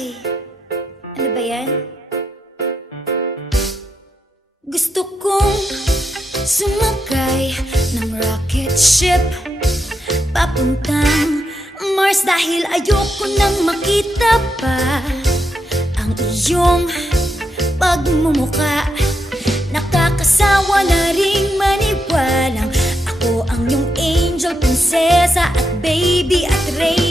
Ay, ano ba yan? Gusto kong sumakay ng rocket ship Papuntang Mars dahil ayoko nang makita pa Ang iyong pagmumuka Nakakasawa na ring maniwalang Ako ang iyong angel, prinsesa at baby at reyna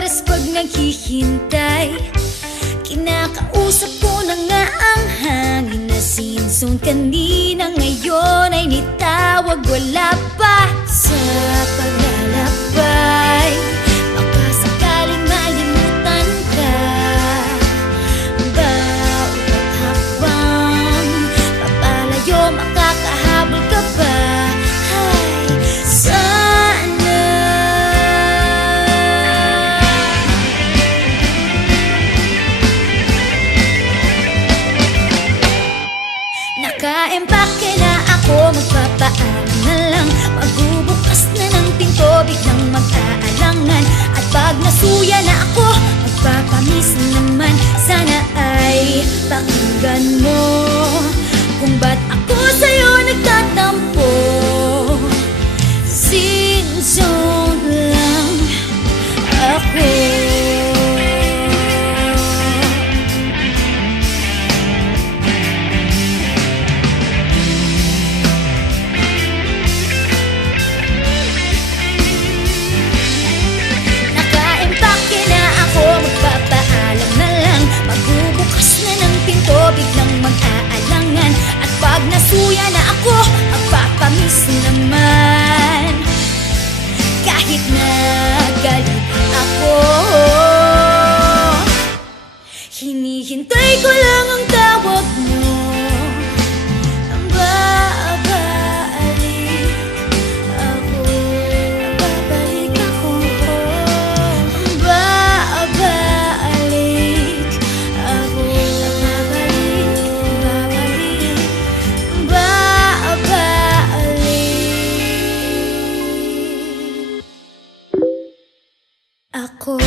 oras pag naghihintay. Kinakausap ko na nga ang hangin na sinsun kanina Ngayon ay nitawag ako Magpapaalam na ko lang ang tawag mo Ang babalik ako Ang babalik ako. Ang babalik ako Ang babalik, ang babalik Ang babalik. Ako.